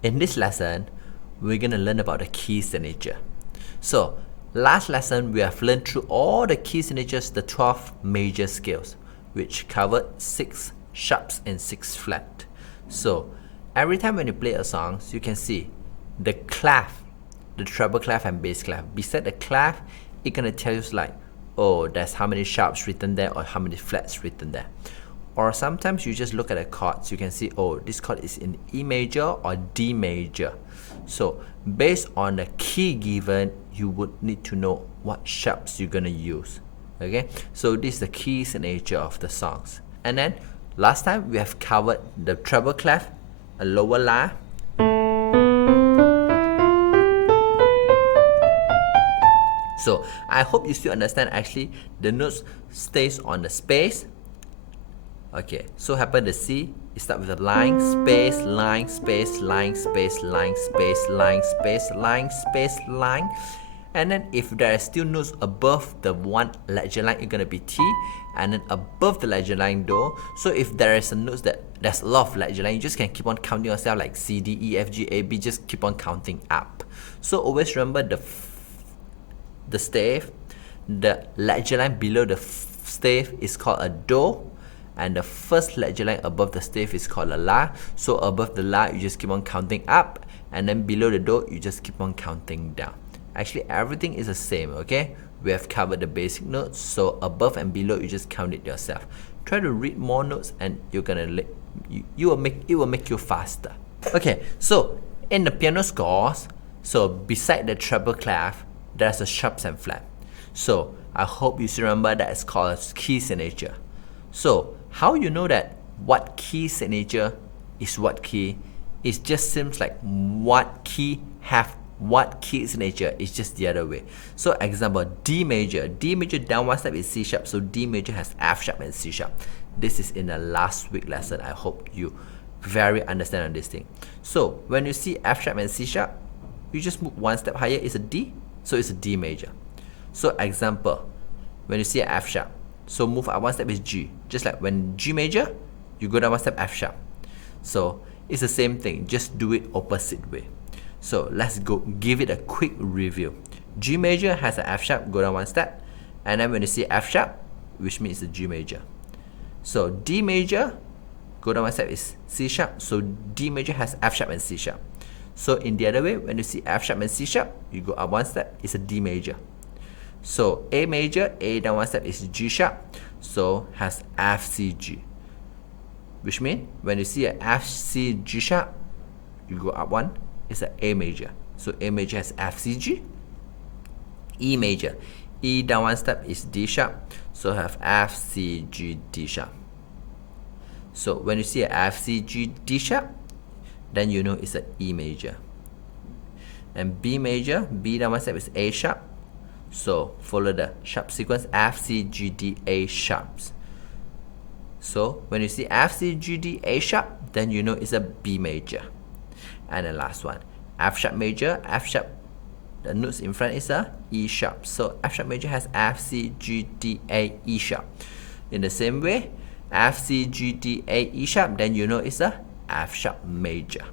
In this lesson, we're going to learn about the key signature. So, last lesson we have learned through all the key signatures, the 12 major scales, which covered 6 sharps and 6 flat. So, every time when you play a song, you can see the clef, the treble clef and bass clef. Beside the clef, it's going to tell you like, oh, there's how many sharps written there or how many flats written there. Or sometimes you just look at the chords, you can see, oh, this chord is in E major or D major. So based on the key given, you would need to know what sharps you're gonna use. Okay, so this is the key signature of the songs. And then last time we have covered the treble clef, a lower La. So I hope you still understand actually the notes stays on the space. Okay, so happen the C, it starts with a line, space, line, space, line, space, line, space, line, space, line, space, line. And then if there are still notes above the one ledger line, it's gonna be T, and then above the ledger line though. So if there is a note that there's a lot of ledger line, you just can keep on counting yourself like C, D, E, F, G, A, B, just keep on counting up. So always remember the stave, the ledger line below the stave is called a Do, and the first ledger line above the stave is called a La. So above the La, you just keep on counting up, and then below the Do, you just keep on counting down. Actually, everything is the same, okay? We have covered the basic notes, so above and below, you just count it yourself. Try to read more notes, and you're gonna it will make you faster. Okay, so in the piano scores, so beside the treble clef, there's a sharps and flat. So I hope you still remember that it's called a key signature. So how you know that what key signature is what key? It just seems like what key have what key signature is just the other way. So example, D major down one step is C sharp, so D major has F sharp and C sharp. This is in the last week lesson. I hope you very understand on this thing. So when you see F sharp and C sharp, you just move one step higher, it's a D, so it's a D major. So example, when you see an F sharp, so move up one step is G. Just like when G major, you go down one step F sharp. So it's the same thing, just do it opposite way. So let's go give it a quick review. G major has an F sharp, go down one step, and then when you see F sharp, which means it's a G major. So D major, go down one step is C sharp, so D major has F sharp and C sharp. So in the other way, when you see F sharp and C sharp, you go up one step, it's a D major. So A major, A down one step is G sharp, so has F, C, G. Which means when you see a F, C, G sharp, you go up one, it's an A major. So A major has F, C, G. E major, E down one step is D sharp, so have F, C, G, D sharp. So when you see a F, C, G, D sharp, then you know it's an E major. And B major, B down one step is A sharp, so follow the sharp sequence F, C, G, D, A sharps. So when you see F, C, G, D, A sharp, then you know it's a B major. And the last one, F sharp major, F sharp, the notes in front is a E sharp. So F sharp major has F, C, G, D, A, E sharp. In the same way, F, C, G, D, A, E sharp, then you know it's a F sharp major.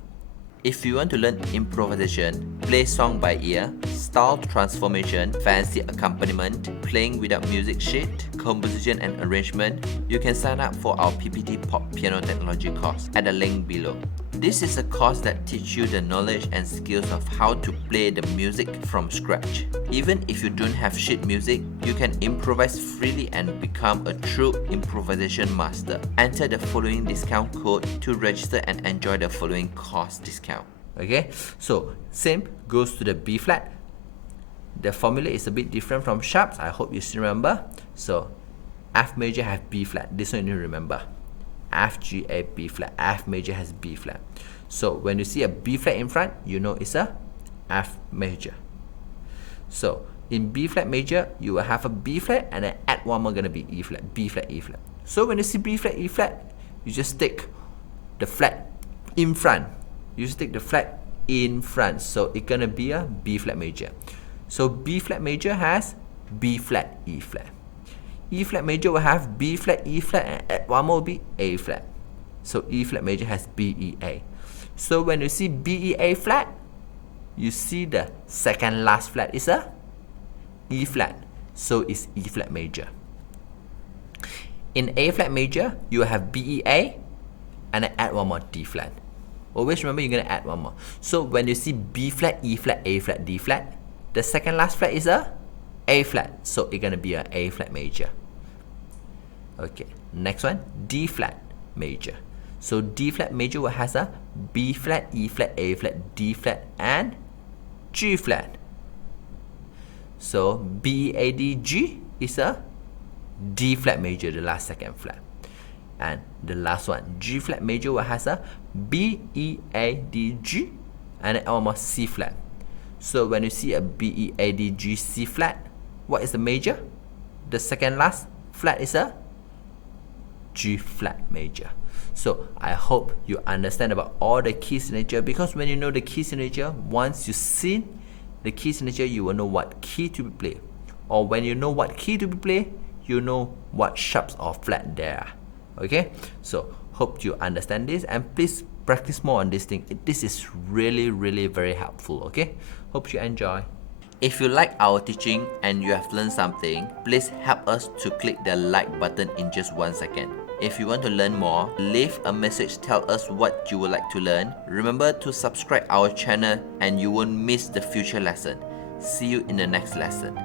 If you want to learn improvisation, play song by ear, style transformation, fancy accompaniment, playing without music sheet, composition and arrangement, you can sign up for our PPT Pop Piano Technology course at the link below. This is a course that teaches you the knowledge and skills of how to play the music from scratch. Even if you don't have sheet music, you can improvise freely and become a true improvisation master. Enter the following discount code to register and enjoy the following course discount. Okay, so same goes to the B flat. The formula is a bit different from sharps. I hope you still remember. So F major has B flat. This one you need to remember. F, G, A, B flat. F major has B flat. So when you see a B flat in front, you know it's a F major. So in B flat major, you will have a B flat and then add one more gonna be E flat, B flat, E flat. So when you see B flat, E flat, you just take the flat in front. You just take the flat in front. So it's gonna be a B flat major. So B flat major has B flat, E flat. E flat major will have B flat, E flat, and add one more will be A flat. So E flat major has B, E, A. So when you see B, E, A flat, you see the second last flat is a E flat. So it's E flat major. In A flat major, you have B, E, A, and then add one more D flat. Always remember you're going to add one more. So when you see B flat, E flat, A flat, D flat, the second last flat is a A flat. So it's going to be an A flat major. Okay, next one, D flat major. So D flat major has a B flat, E flat, A flat, D flat, and G flat. So B, A, D, G is a D flat major, the last second flat. And the last one, G flat major has a B, E, A, D, G, and then almost C flat. So when you see a B, E, A, D, G, C flat, what is the major? The second last flat is a G flat major. So I hope you understand about all the key signature, because when you know the key signature, once you see the key signature, you will know what key to be played. Or when you know what key to be played, you know what sharps or flat there are. Okay, so hope you understand this, and please practice more on this thing. This is really very helpful. Okay, hope you enjoy. If you like our teaching and you have learned something, please help us to click the like button in just 1 second. If you want to learn more, leave a message, tell us what you would like to learn. Remember to subscribe our channel and you won't miss the future lesson. See you in the next lesson.